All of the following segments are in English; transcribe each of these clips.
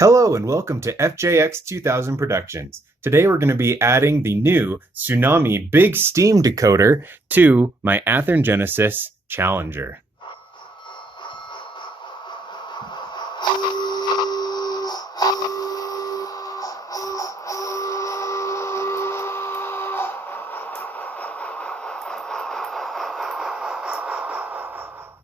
Hello and welcome to FJX 2000 Productions. Today we're going to be adding the new Tsunami Big Steam decoder to my Athearn Genesis Challenger.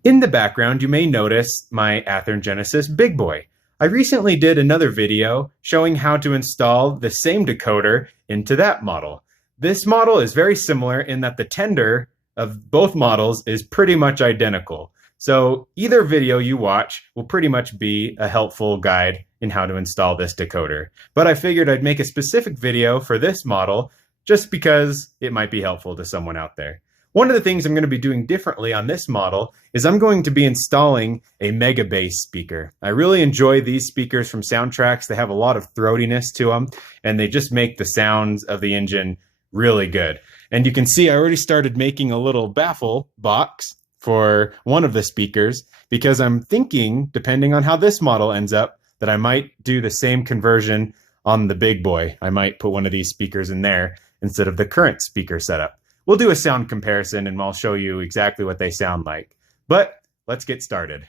In the background, you may notice my Athearn Genesis Big Boy. I recently did another video showing how to install the same decoder into that model. This model is very similar in that the tender of both models is pretty much identical. So either video you watch will pretty much be a helpful guide in how to install this decoder. But I figured I'd make a specific video for this model just because it might be helpful to someone out there. One of the things I'm going to be doing differently on this model is I'm going to be installing a mega bass speaker. I really enjoy these speakers from SoundTraxx. They have a lot of throatiness to them, and they just make the sounds of the engine really good. And you can see I already started making a little baffle box for one of the speakers because I'm thinking, depending on how this model ends up, that I might do the same conversion on the Big Boy. I might put one of these speakers in there instead of the current speaker setup. We'll do a sound comparison and I'll show you exactly what they sound like. But let's get started.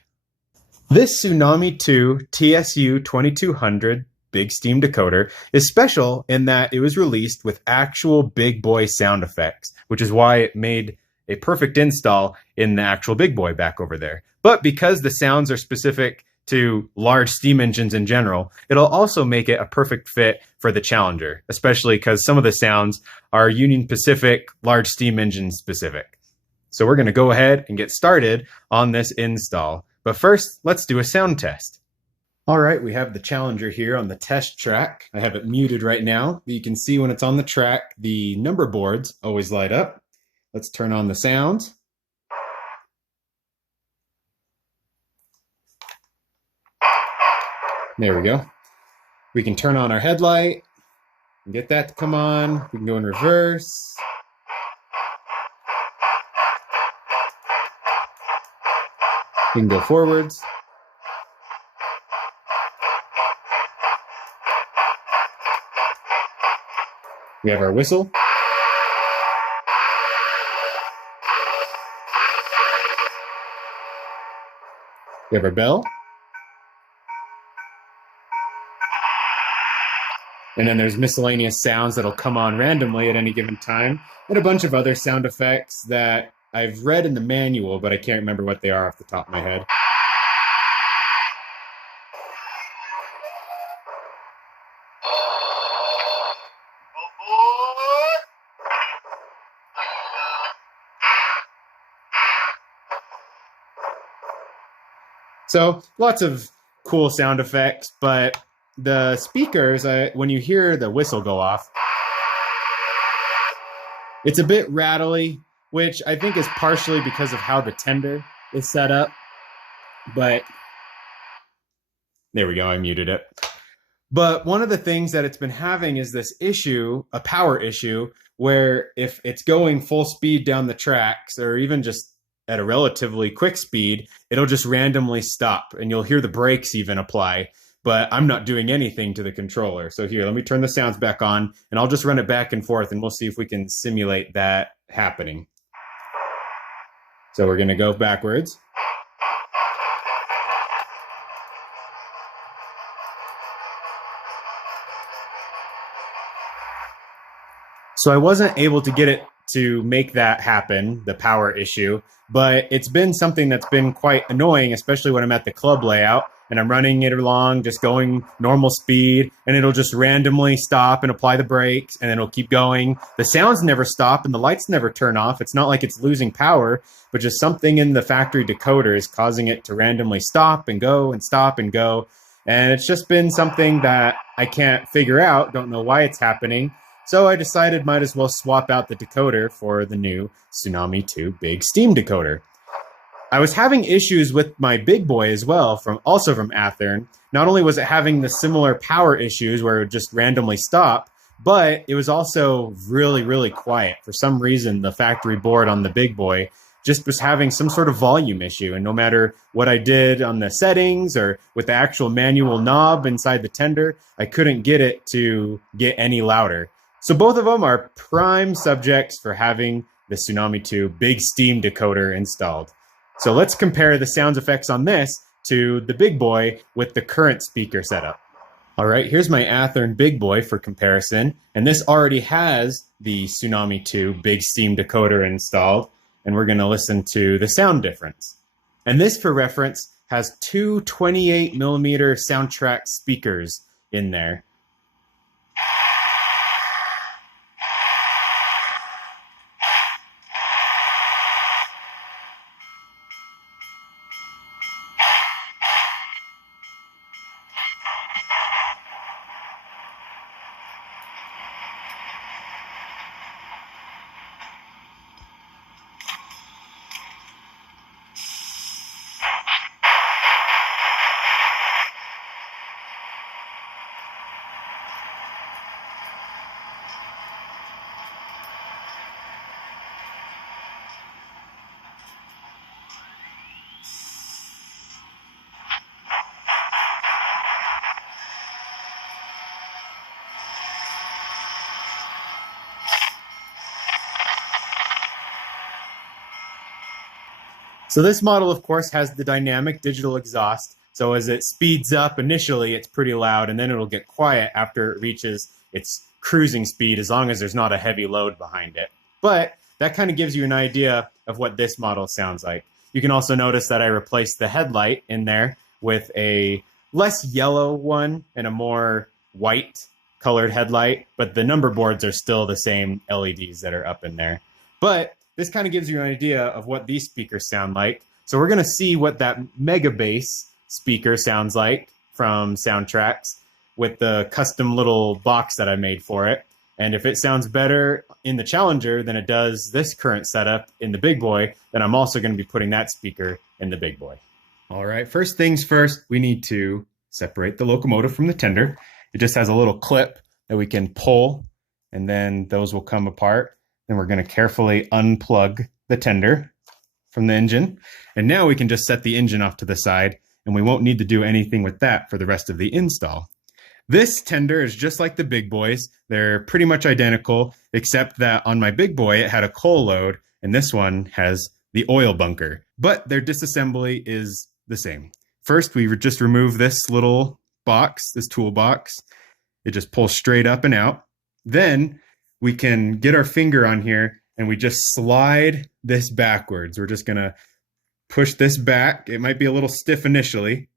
This Tsunami 2 TSU-2200 Big Steam decoder is special in that it was released with actual Big Boy sound effects, which is why it made a perfect install in the actual Big Boy back over there. But because the sounds are specific to large steam engines in general, it'll also make it a perfect fit for the Challenger, especially because some of the sounds are Union Pacific large steam engine specific. So we're going to go ahead and get started on this install. But first, let's do a sound test. All right, we have the Challenger here on the test track. I have it muted right now, but you can see when it's on the track, the number boards always light up. Let's turn on the sounds. There we go. We can turn on our headlight and get that to come on. We can go in reverse. We can go forwards. We have our whistle. We have our bell. And then there's miscellaneous sounds that'll come on randomly at any given time, and a bunch of other sound effects that I've read in the manual, but I can't remember what they are off the top of my head. So lots of cool sound effects, but the speakers, when you hear the whistle go off, it's a bit rattly, which I think is partially because of how the tender is set up. But there we go, I muted it. But one of the things that it's been having is this issue, a power issue, where if it's going full speed down the tracks, or even just at a relatively quick speed, it'll just randomly stop, and you'll hear the brakes even apply. But I'm not doing anything to the controller. So here, let me turn the sounds back on, and I'll just run it back and forth, and we'll see if we can simulate that happening. So we're gonna go backwards. So I wasn't able to get it to make that happen, the power issue, but it's been something that's been quite annoying, especially when I'm at the club layout and I'm running it along, just going normal speed, and it'll just randomly stop and apply the brakes, and then it'll keep going. The sounds never stop and the lights never turn off. It's not like it's losing power, but just something in the factory decoder is causing it to randomly stop and go and stop and go. And it's just been something that I can't figure out, don't know why it's happening. So I decided might as well swap out the decoder for the new Tsunami 2 Big Steam decoder. I was having issues with my Big Boy as well, also from Athearn. Not only was it having the similar power issues where it would just randomly stop, but it was also really, really quiet. For some reason, the factory board on the Big Boy just was having some sort of volume issue. And no matter what I did on the settings or with the actual manual knob inside the tender, I couldn't get it to get any louder. So both of them are prime subjects for having the Tsunami 2 Big Steam decoder installed. So let's compare the sound effects on this to the Big Boy with the current speaker setup. All right, here's my Athearn Big Boy for comparison, and this already has the Tsunami 2 Big Steam decoder installed, and we're going to listen to the sound difference. And this, for reference, has two 28mm SoundTraxx speakers in there. So this model, of course, has the dynamic digital exhaust. So as it speeds up initially, it's pretty loud, and then it'll get quiet after it reaches its cruising speed, as long as there's not a heavy load behind it. But that kind of gives you an idea of what this model sounds like. You can also notice that I replaced the headlight in there with a less yellow one and a more white colored headlight, but the number boards are still the same LEDs that are up in there. But this kind of gives you an idea of what these speakers sound like. So we're going to see what that mega bass speaker sounds like from SoundTraxx with the custom little box that I made for it. And if it sounds better in the Challenger than it does this current setup in the Big Boy, then I'm also going to be putting that speaker in the Big Boy. All right, first things first, we need to separate the locomotive from the tender. It just has a little clip that we can pull, and then those will come apart. Then we're going to carefully unplug the tender from the engine. And now we can just set the engine off to the side, and we won't need to do anything with that for the rest of the install. This tender is just like the Big Boys. They're pretty much identical, except that on my Big Boy, it had a coal load, and this one has the oil bunker. But their disassembly is the same. First, we just remove this little box, this toolbox. It just pulls straight up and out. Then we can get our finger on here and we just slide this backwards. We're just gonna push this back. It might be a little stiff initially,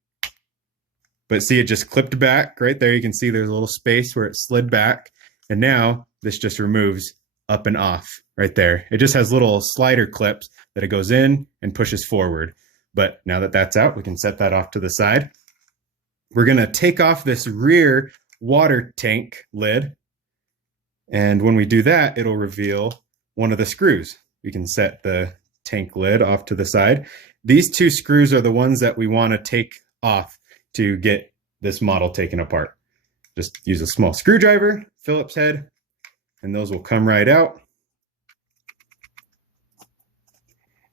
but see, it just clipped back right there. You can see there's a little space where it slid back. And now this just removes up and off right there. It just has little slider clips that it goes in and pushes forward. But now that that's out, we can set that off to the side. We're gonna take off this rear water tank lid. And when we do that, it'll reveal one of the screws. We can set the tank lid off to the side. These two screws are the ones that we want to take off to get this model taken apart. Just use a small screwdriver, Phillips head, and those will come right out.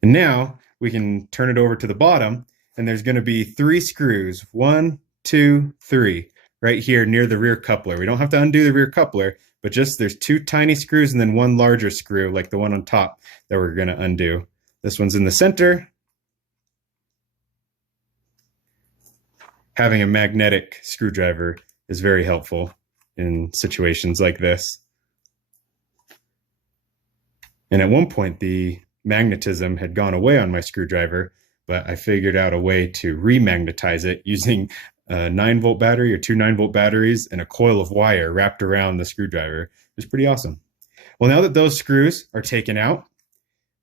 And now we can turn it over to the bottom, and there's going to be 3 screws. 1, 2, 3, right here near the rear coupler. We don't have to undo the rear coupler, but just there's 2 tiny screws and then 1 larger screw, like the one on top, that we're going to undo. This one's in the center. Having a magnetic screwdriver is very helpful in situations like this. And at one point, the magnetism had gone away on my screwdriver, but I figured out a way to remagnetize it using a 9-volt battery or 2 9-volt batteries and a coil of wire wrapped around the screwdriver. It was pretty awesome. Well, now that those screws are taken out,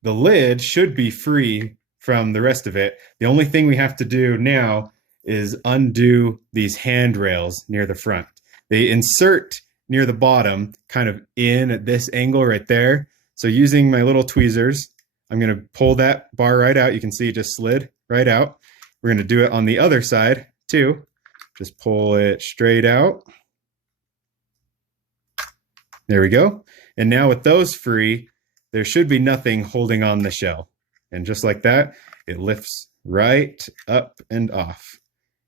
the lid should be free from the rest of it. The only thing we have to do now is undo these handrails near the front. They insert near the bottom, kind of in at this angle right there. So using my little tweezers, I'm going to pull that bar right out. You can see it just slid right out. We're going to do it on the other side too. Just pull it straight out. There we go. And now with those free, there should be nothing holding on the shell. And just like that, it lifts right up and off.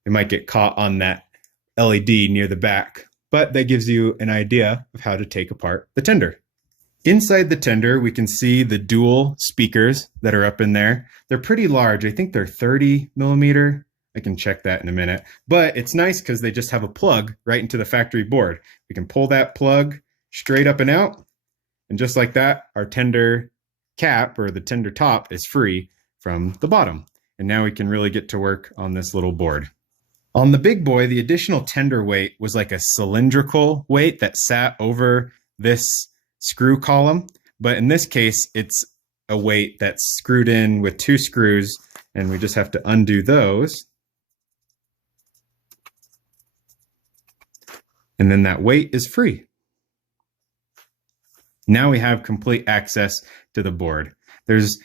It might get caught on that LED near the back, but that gives you an idea of how to take apart the tender. Inside the tender, we can see the dual speakers that are up in there. They're pretty large. I think they're 30 millimeter. I can check that in a minute, but it's nice because they just have a plug right into the factory board. We can pull that plug straight up and out, and just like that, our tender cap or the tender top is free from the bottom. And now we can really get to work on this little board. On the Big Boy, the additional tender weight was like a cylindrical weight that sat over this screw column, but in this case, it's a weight that's screwed in with 2 screws, and we just have to undo those. And then that weight is free. Now we have complete access to the board. There's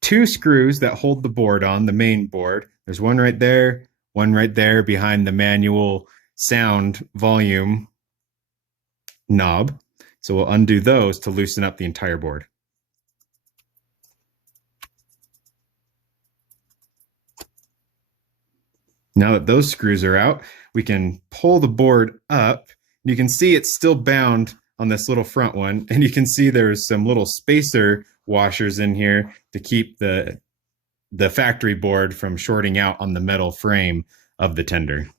2 screws that hold the board on, the main board. There's one right there behind the manual sound volume knob. So we'll undo those to loosen up the entire board. Now that those screws are out, we can pull the board up. You can see it's still bound on this little front one, and you can see there's some little spacer washers in here to keep the factory board from shorting out on the metal frame of the tender.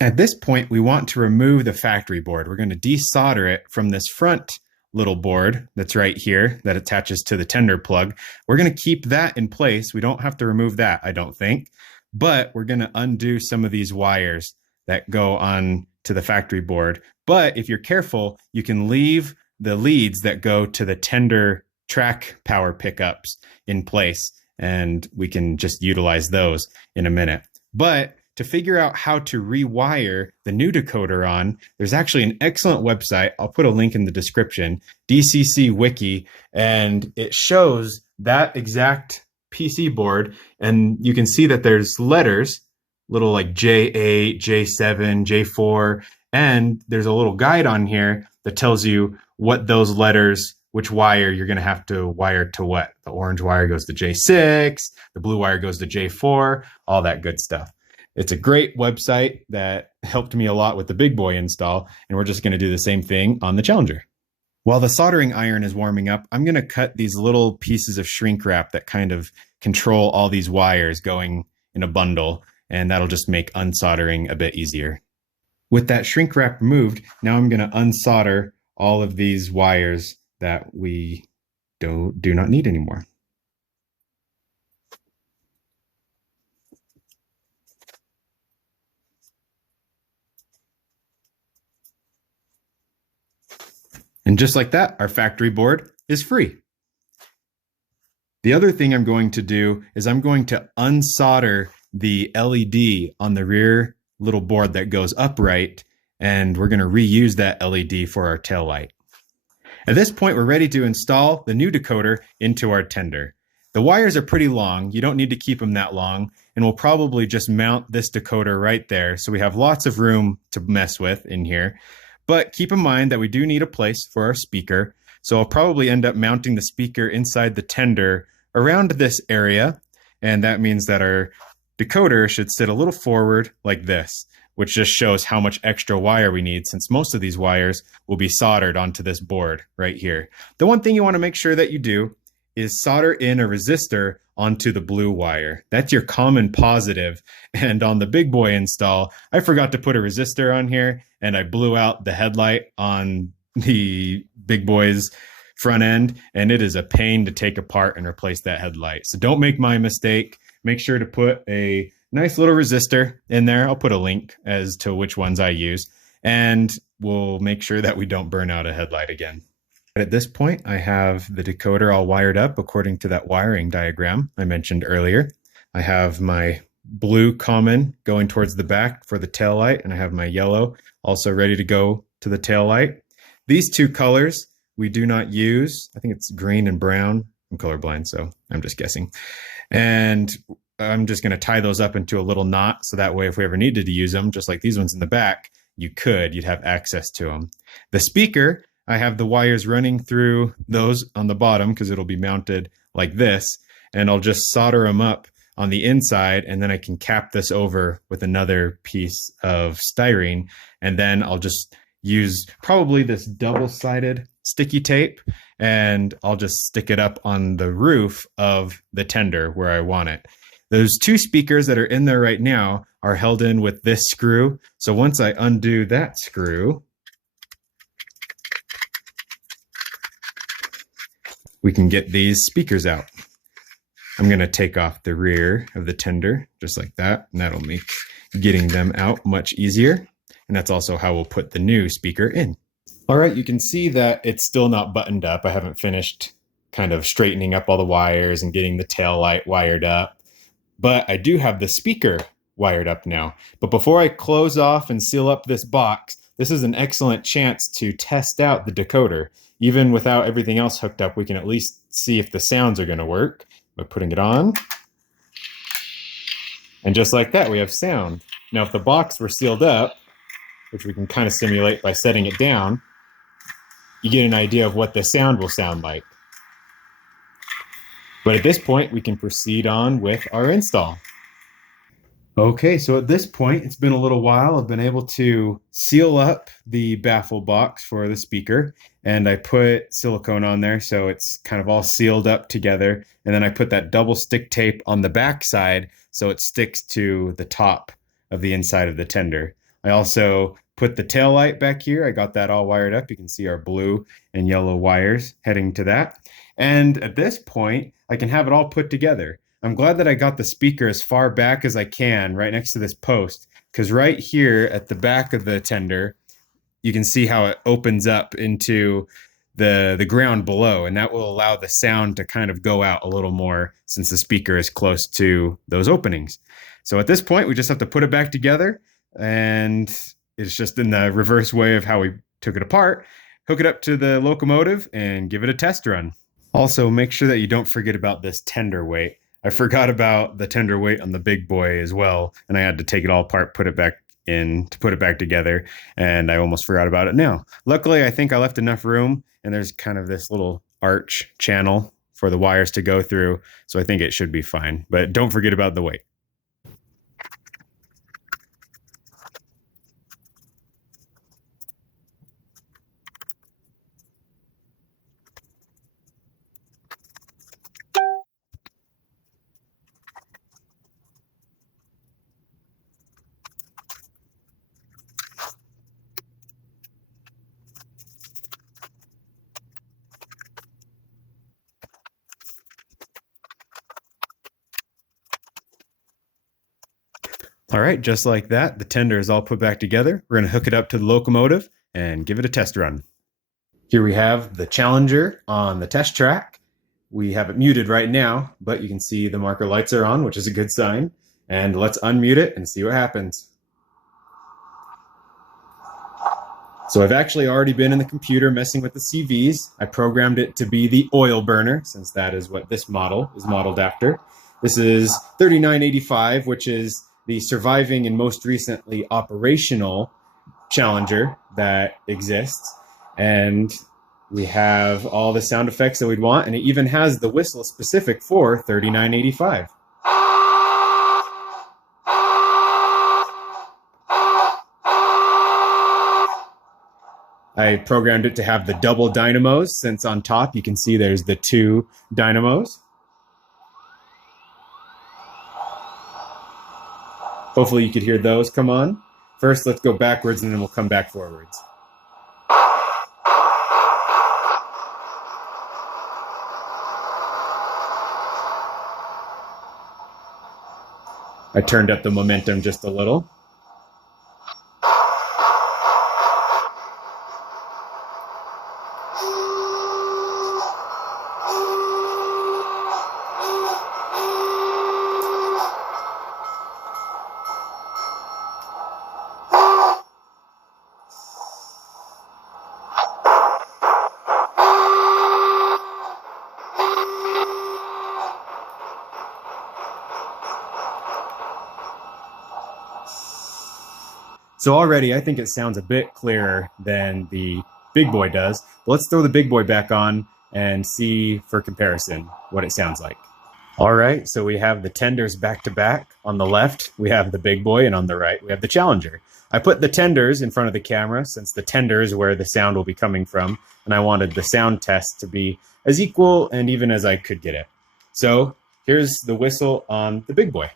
At this point, we want to remove the factory board. We're going to desolder it from this front little board that's right here that attaches to the tender plug. We're going to keep that in place. We don't have to remove that, I don't think, but we're going to undo some of these wires that go on to the factory board. But if you're careful, you can leave the leads that go to the tender track power pickups in place, and we can just utilize those in a minute. But to figure out how to rewire the new decoder on, there's actually an excellent website. I'll put a link in the description, DCC Wiki, and it shows that exact PC board. And you can see that there's letters, little like J8, J7, J4, and there's a little guide on here that tells you what those letters, which wire you're going to have to wire to what. The orange wire goes to J6, the blue wire goes to J4, all that good stuff. It's a great website that helped me a lot with the Big Boy install, and we're just going to do the same thing on the Challenger. While the soldering iron is warming up, I'm going to cut these little pieces of shrink wrap that kind of control all these wires going in a bundle, and that'll just make unsoldering a bit easier. With that shrink wrap removed, now I'm going to unsolder all of these wires that we do not need anymore. And just like that, our factory board is free. The other thing I'm going to do is I'm going to unsolder the LED on the rear little board that goes upright, and we're going to reuse that LED for our tail light. At this point, we're ready to install the new decoder into our tender. The wires are pretty long. You don't need to keep them that long, and we'll probably just mount this decoder right there, so we have lots of room to mess with in here. But keep in mind that we do need a place for our speaker, so I'll probably end up mounting the speaker inside the tender around this area, and that means that our decoder should sit a little forward like this, which just shows how much extra wire we need, since most of these wires will be soldered onto this board right here. The one thing you want to make sure that you do is solder in a resistor onto the blue wire. That's your common positive. And on the Big Boy install, I forgot to put a resistor on here, and I blew out the headlight on the Big Boy's front end, and it is a pain to take apart and replace that headlight. So don't make my mistake. Make sure to put a nice little resistor in there. I'll put a link as to which ones I use, and we'll make sure that we don't burn out a headlight again. At this point, I have the decoder all wired up according to that wiring diagram I mentioned earlier. I have my blue common going towards the back for the tail light, and I have my yellow also ready to go to the tail light. These two colors we do not use. I think it's green and brown. I'm colorblind, so I'm just guessing. And I'm just going to tie those up into a little knot, so that way if we ever needed to use them, just like these ones in the back, you'd have access to them. The speaker, I have the wires running through those on the bottom because it'll be mounted like this. and I'll just solder them up on the inside, and then I can cap this over with another piece of styrene, and then I'll just use probably this double-sided sticky tape, and I'll just stick it up on the roof of the tender where I want it. Those two speakers that are in there right now are held in with this screw. So once I undo that screw, we can get these speakers out. I'm going to take off the rear of the tender just like that, and that'll make getting them out much easier. And that's also how we'll put the new speaker in. All right, you can see that it's still not buttoned up. I haven't finished kind of straightening up all the wires and getting the tail light wired up. But I do have the speaker wired up now. But before I close off and seal up this box, this is an excellent chance to test out the decoder. Even without everything else hooked up, we can at least see if the sounds are going to work by putting it on. And just like that, we have sound. Now, if the box were sealed up, which we can kind of simulate by setting it down, you get an idea of what the sound will sound like. But at this point, we can proceed on with our install. Okay, so at this point, it's been a little while. I've been able to seal up the baffle box for the speaker, and I put silicone on there so it's kind of all sealed up together. And then I put that double stick tape on the back side so it sticks to the top of the inside of the tender. I also put the tail light back here. I got that all wired up. You can see our blue and yellow wires heading to that. And at this point, I can have it all put together. I'm glad that I got the speaker as far back as I can right next to this post, because right here at the back of the tender, you can see how it opens up into the ground below, and that will allow the sound to kind of go out a little more since the speaker is close to those openings. So at this point, we just have to put it back together, and it's just in the reverse way of how we took it apart, hook it up to the locomotive, and give it a test run. Also, make sure that you don't forget about this tender weight. I forgot about the tender weight on the Big Boy as well, and I had to take it all apart, put it back in to put it back together, and I almost forgot about it now. Luckily, I think I left enough room, and there's kind of this little arch channel for the wires to go through, so I think it should be fine. But don't forget about the weight. All right, just like that, the tender is all put back together. We're going to hook it up to the locomotive and give it a test run. Here we have the Challenger on the test track. We have it muted right now, but you can see the marker lights are on, which is a good sign. And let's unmute it and see what happens. So I've actually already been in the computer messing with the CVs. I programmed it to be the oil burner, since that is what this model is modeled after. This is 3985, which is the surviving and most recently operational Challenger that exists. And we have all the sound effects that we'd want, and it even has the whistle specific for 3985. I programmed it to have the double dynamos, since on top you can see there's the two dynamos. Hopefully you could hear those come on. First, let's go backwards and then we'll come back forwards. I turned up the momentum just a little. So already, I think it sounds a bit clearer than the Big Boy does. But let's throw the Big Boy back on and see, for comparison, what it sounds like. All right, so we have the tenders back to back. On the left, we have the Big Boy, and on the right, we have the Challenger. I put the tenders in front of the camera since the tender is where the sound will be coming from, and I wanted the sound test to be as equal and even as I could get it. So here's the whistle on the Big Boy.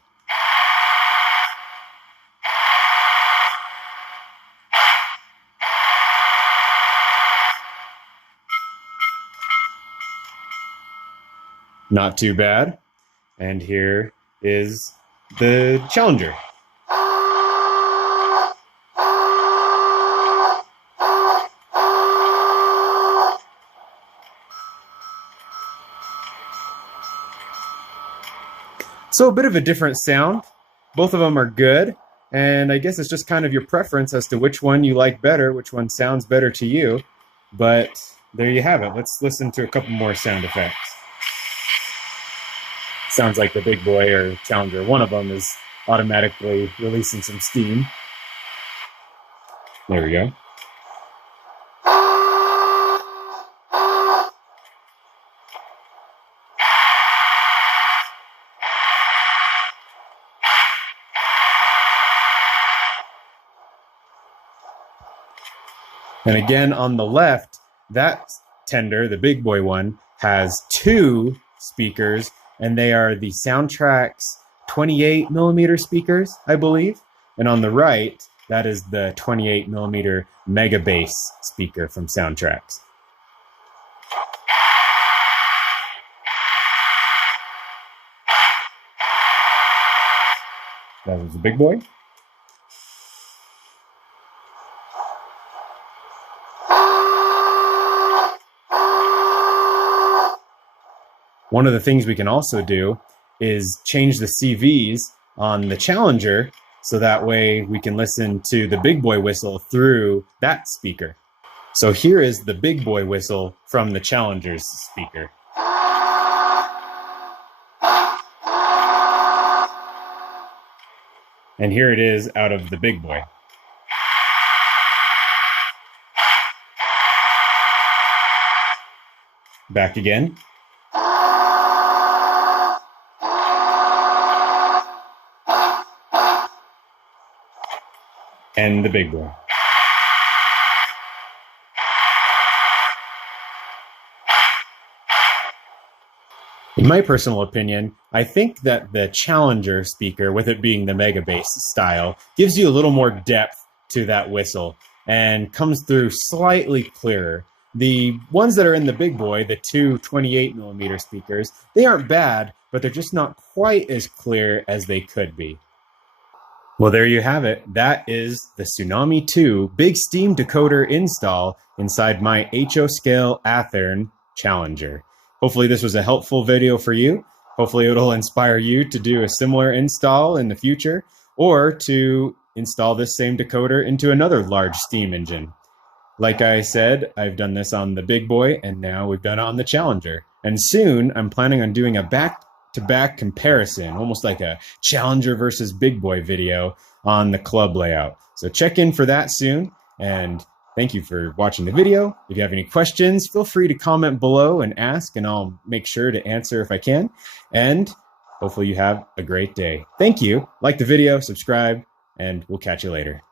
Not too bad. And here is the Challenger. So a bit of a different sound. Both of them are good. And I guess it's just kind of your preference as to which one you like better, which one sounds better to you. But there you have it. Let's listen to a couple more sound effects. Sounds like the Big Boy or Challenger. One of them is automatically releasing some steam. There we go. And again, on the left, that tender, the Big Boy one, has two speakers, and they are the SoundTraxx 28mm speakers, I believe. And on the right, that is the 28mm Mega Bass speaker from SoundTraxx. That was the Big Boy. One of the things we can also do is change the CVs on the Challenger so that way we can listen to the Big Boy whistle through that speaker. So here is the Big Boy whistle from the Challenger's speaker. And here it is out of the Big Boy. Back again. And the Big Boy. In my personal opinion, I think that the Challenger speaker, with it being the Mega Bass style, gives you a little more depth to that whistle and comes through slightly clearer. The ones that are in the Big Boy, the two 28mm speakers, they aren't bad, but they're just not quite as clear as they could be. Well, there you have it. That is the Tsunami 2 Big Steam decoder install inside my HO scale Athearn Challenger. Hopefully this was a helpful video for you. Hopefully it'll inspire you to do a similar install in the future or to install this same decoder into another large steam engine. Like I said, I've done this on the Big Boy and now we've done it on the Challenger. And soon I'm planning on doing a back-to-back comparison, almost like a Challenger versus Big Boy video on the club layout. So check in for that soon, and thank you for watching the video. If you have any questions, feel free to comment below and ask, and I'll make sure to answer if I can. And hopefully you have a great day. Thank you. Like the video, subscribe, and we'll catch you later.